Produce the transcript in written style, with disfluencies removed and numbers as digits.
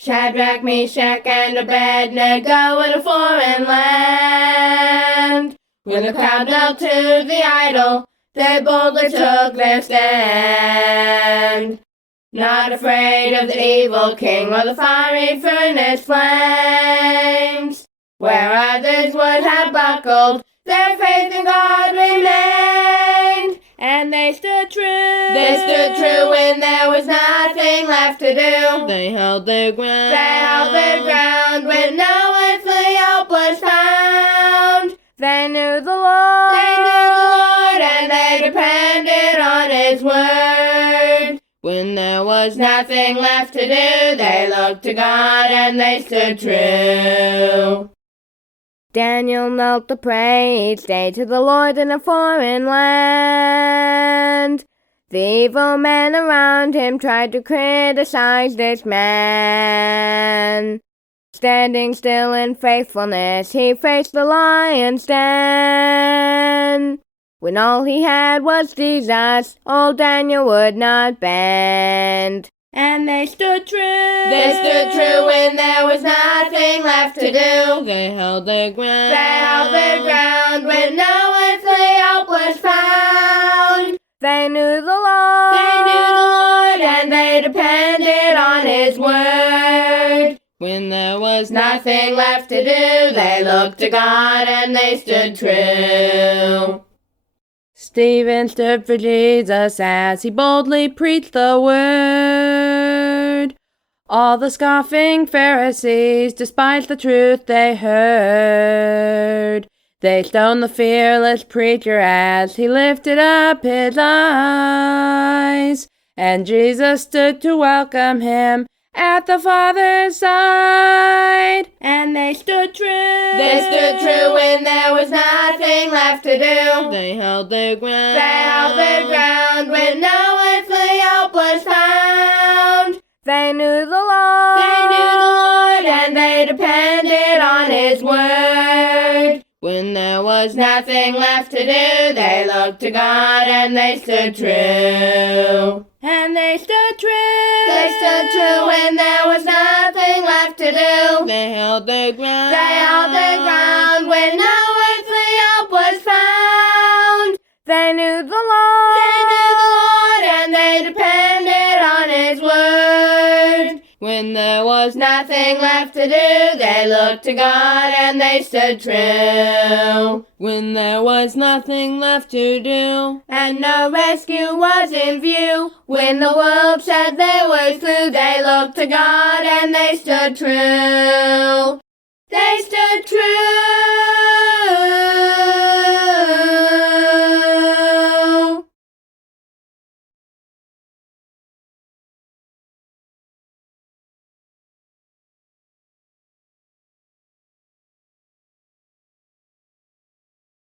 Shadrach, Meshach, and Abednego in a foreign land. When the crowd knelt to the idol, they boldly took their stand. Not afraid of the evil king or the fiery furnace flames, where others would have buckled, their faith in God remained. And they stood true. They stood true when there was nothing left to do. They held their ground. They held their ground when no earthly help was found. They knew the Lord. They knew the Lord, and they depended on His word. When there was Nothing left to do, they looked to God and they stood true. Daniel knelt to pray each day to the Lord in a foreign land. The evil men around him tried to criticize this man. Standing still in faithfulness, he faced the lion's den. When all he had was Jesus, old Daniel would not bend. And they stood true. They stood true when there was nothing left to do. They held their ground. They held their ground when no earthly help was found. They knew the Lord. They knew the Lord, and they depended on His word. When there was Nothing left to do, they looked to God and they stood true. Stephen stood for Jesus as he boldly preached the word. All the scoffing Pharisees despised the truth they heard. They stoned the fearless preacher as he lifted up his eyes. And Jesus stood to welcome him at the Father's side. And they stood true. They stood true when there was nothing left to do. They held their ground. They held their ground when no earthly help was found. They knew the Lord. They knew the Lord, and they depended on His word. When there was Nothing left to do, they looked to God and they stood true. And they stood true. They stood true when there was nothing left to do. They held their ground. They held their ground when no earthly help was found. They knew the Lord. They knew the Lord, and they depended on His word. When there was Nothing left to do, they looked to God and they stood true. When there was nothing left to do, And no rescue was in view. When the world said they were through, they looked to God and they stood true. They stood true.